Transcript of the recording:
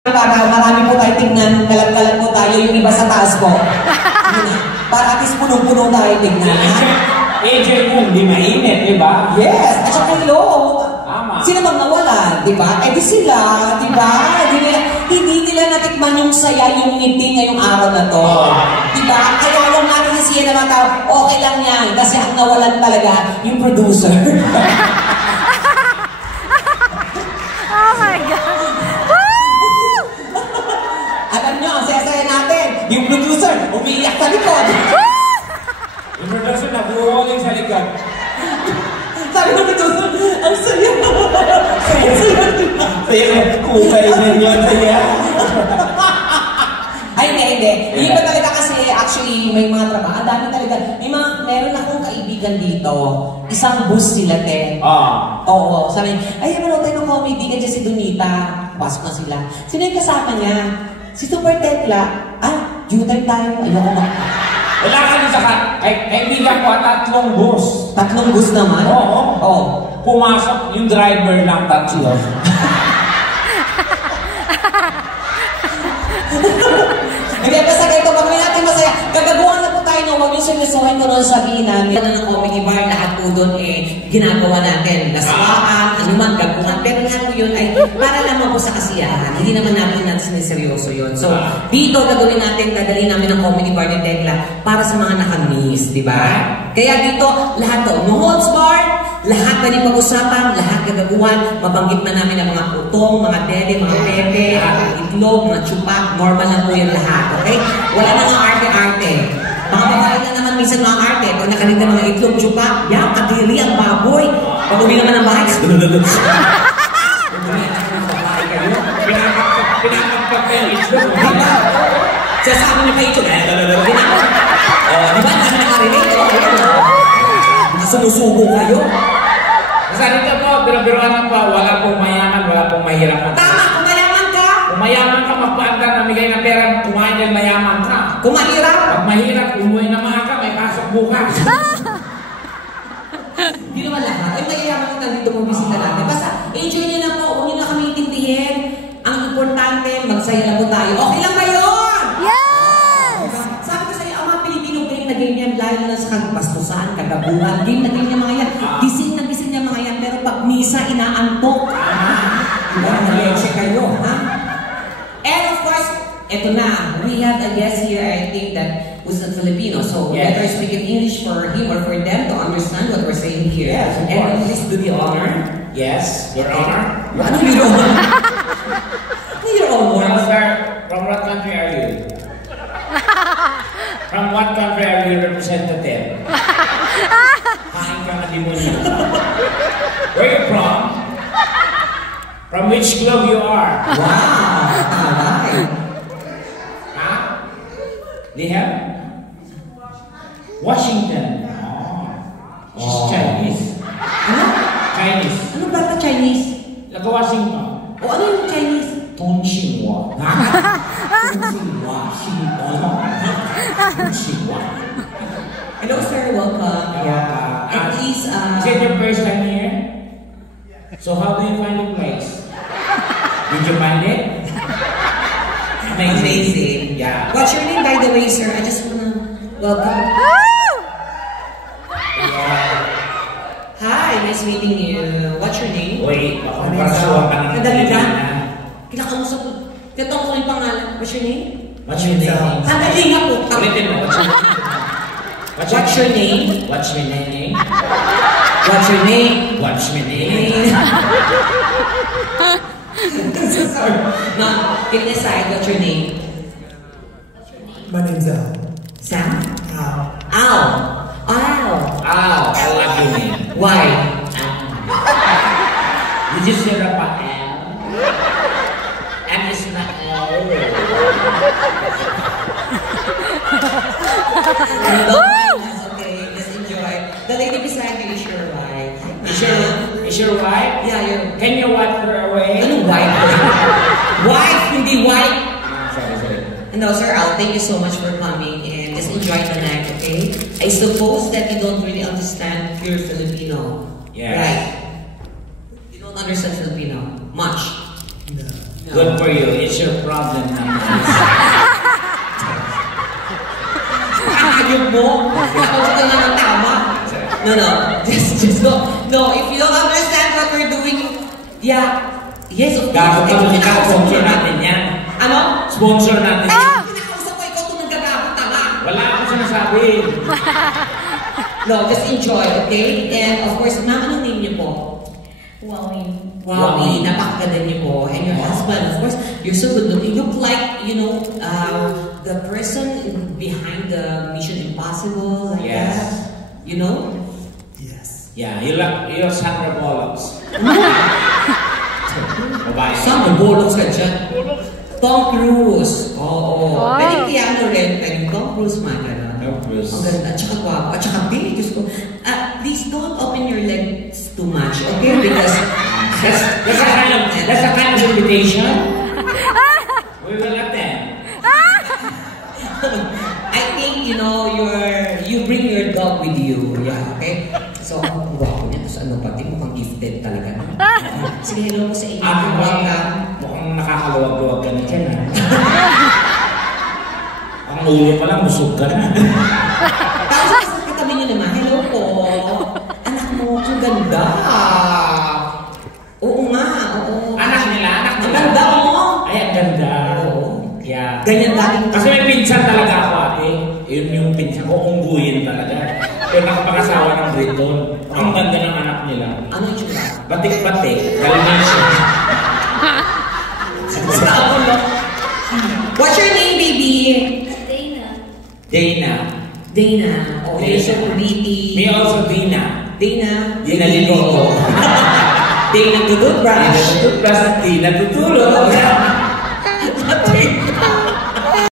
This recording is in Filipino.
Para marami po tayo tingnan, kalat-kalat po tayo, yung iba sa taas po. Para at least punong-puno tayo tingnan. AJ mo, hindi mainit, di ba? Yes! At saka hello! Tama. Sino bang nawala? Di ba? Eh di sila, di ba? Hindi nila natikman yung saya, yung ngiti ngayong araw na to. Di ba? Kaya lang natin si Sienna mga tao, okay lang yan. Kasi ang nawalan talaga yung producer. Oh my God! Alam nyo, ang saya-saya natin. Yung producer, umiiyak sa likod. Yung producer, nabuhuling sa likod. Sabi ng producer, ang saya. Saya-saya. Saya, kulay din yun, saya. Ay, hindi. Hindi pa talaga kasi actually may mga trabaho. Ang dami talaga. Meron akong kaibigan dito. Isang bus sila, te. Oo. Sabi, ay, manood tayo ng comedy. Kasi si Donita. Pasok na sila. Sino yung kasama niya? Si Super Tekla. Ah, U-turn tayo. Ayoko na. Wala ka rin sa kaibigan ko, 3 bus. 3 bus naman? Oo. Pumasok, yung driver lang 3. Hindi, basta ganito, pag may natin masaya, gagaguhan na po tayo no, huwag yung seryosohin ko noon sabihin namin. Ano ng comedy bar, lahat po doon ginagawa natin. Laswaan, anuman, gaguhan. Pero lahat po yun ay para lamang po sa kasiyahan. Hindi naman natin siniseryoso yun. So, dito gagawin natin, dadalhin namin ang comedy bar ni Tekla para sa mga nakamiss, di ba? Kaya dito, lahat to, no holds bar, lahat na yung pag-usapan, lahat gagaguhan, mabanggit na namin ang mga putong, mga dede, mga pepe, itlog, mga tsupak, normal lang po yung lahat, okay? Wala na mga arte-arte. Mga babae na naman minsan mga arte, pag nakaligtan mga itlog, tsupak, yan, kadiri, ang baboy. Pag uwi naman ng bahay, Pinakapag kayo itlog. sasabi niyo kayo itlog, di ba? Kasi nakarinig, sumusubo kayo. Kasi dito po, biro-biroan lang po, wala pong mayaman, wala pong mahirapan. Tama, kung mayaman ka. Kung mayaman ka, magpaanda na bigay ng pera, kumain din mayaman ka. Kung mahirap. Pag mahirap, umuwi na maaga, may pasok bukas. Hindi naman lahat. Ay, mayayaman na nandito mo bisita natin. Basta, enjoy nyo na po. Huwag nyo na kami intindihin. Ang importante, magsaya na po tayo. Okay lang ba yun? Yes! Sabi ko sa'yo, ang mga Pilipino game na game yan, lalo na sa kagbastusan, kagabuhan, game na game niya mga yan. Gising na gising niya mga yan, pero pag misa, inaantok. Diba? Nag-leche kayo, ha? And of course, eto na, we have a guest here, I think that was a Filipino. So, better speak in English for him or for them to understand what we're saying here. Yes, of and course. please do the honor. Yes, Your Honor. Ano your honor? Ano your honor? From what country are you? From what country are you representative? Kain ka na demonyo. Where are you from? From which globe you are? Wow! Alright. Ha? Lihat? Washington. She's Chinese. Ano? Chinese. Ano ba ito Chinese? Laga Washington. O ano yung Chinese? Tongxinhua. Tongxinhua. Tongxinhua. Hello sir, welcome. Yeah. And please, Is it your first time here? So how do you find the place? Did you find it? amazing. Yeah. What's your name by the way sir? I just wanna welcome. Hi, nice meeting you. What's your name? Wait, baka magparasuhan ka ng Madali lang. Pilipina. Kinakamusta ko. Tinatawag ko yung pangalan. What's your name? What's your name? Sandali nga po. Ulitin mo, what's your name? What's your name? What's your name? What's your name? What's your name? Sorry. Now, get aside. What's your name? My name's Al. Sam? Al. Al. Al. Ow, I love your name. Why? Did you say that about L? And it's not L. That's okay. Just enjoy. The lady beside you is your wife. Is your wife? Yeah, your... Can you wipe her away? Anong wife? Wife, hindi wife. Sorry. No, Sir Al, thank you so much for coming and just enjoy the night, okay? I suppose that you don't really understand pure Filipino. Yes. Right? You don't understand Filipino much. No. Good for you. It's your problem now. Ayun mo. Nakaulit ka nga ng tama. No. Just no. If you don't understand what we're doing, yeah. Yes, of course. Sponsor natin yan. Ano? Sponsor natin yan. Kinakausap ko, ikaw itong nagkakabot tama. Wala akong sinasabi. No, just enjoy, okay? And of course, ma'am, anong name niyo po? Wowie. Napakaganda niyo po. And your husband, of course, you're so good looking. You look like, the person behind the Mission Impossible, like that. You know? Yes. Yeah, you're Sandra Bullock. Babae. Sandra Bullock ka dyan. Tom Cruise. Oo. Wow. Pwedeng piano rin. Pwedeng Tom Cruise man. Tom Cruise. Ang ganda. At saka gwapo. At saka big. Diyos ko. Please don't open your legs too much. Okay? Because that's a kind of invitation. We will attend. I think, you bring your dog with you. Yeah, okay? So, ang gwapo niya. Tapos ano pati, mukhang gifted talaga. Sige, hello po sa inyo. Welcome. Mukhang nakakaluwag-luwag ka na dyan, ha? Ang ulo pa lang, busog ka na. Tapos sa katabi niyo naman, hello po. Anak mo, ang ganda. Oo nga, oo. Anak nila. Ang ganda mo. Ay, ang ganda. Oo. Yeah. Ganyan dating. Kasi may pinsan talaga ako, ate. Yun yung pinsan ko, ungguyin talaga. Pero nakapag-asawa ng Briton. Ang ganda ng anak nila. Ano yung tsura? Batik-batik. Galingan siya. Basta ako, no? What's your name, baby? Dana. Dana. Oh, you're so pretty. Me also Dina. Dana. Dina Ligoto. Dana Tututbrush. Dina Tututbrush. Dina Tutulog. Dana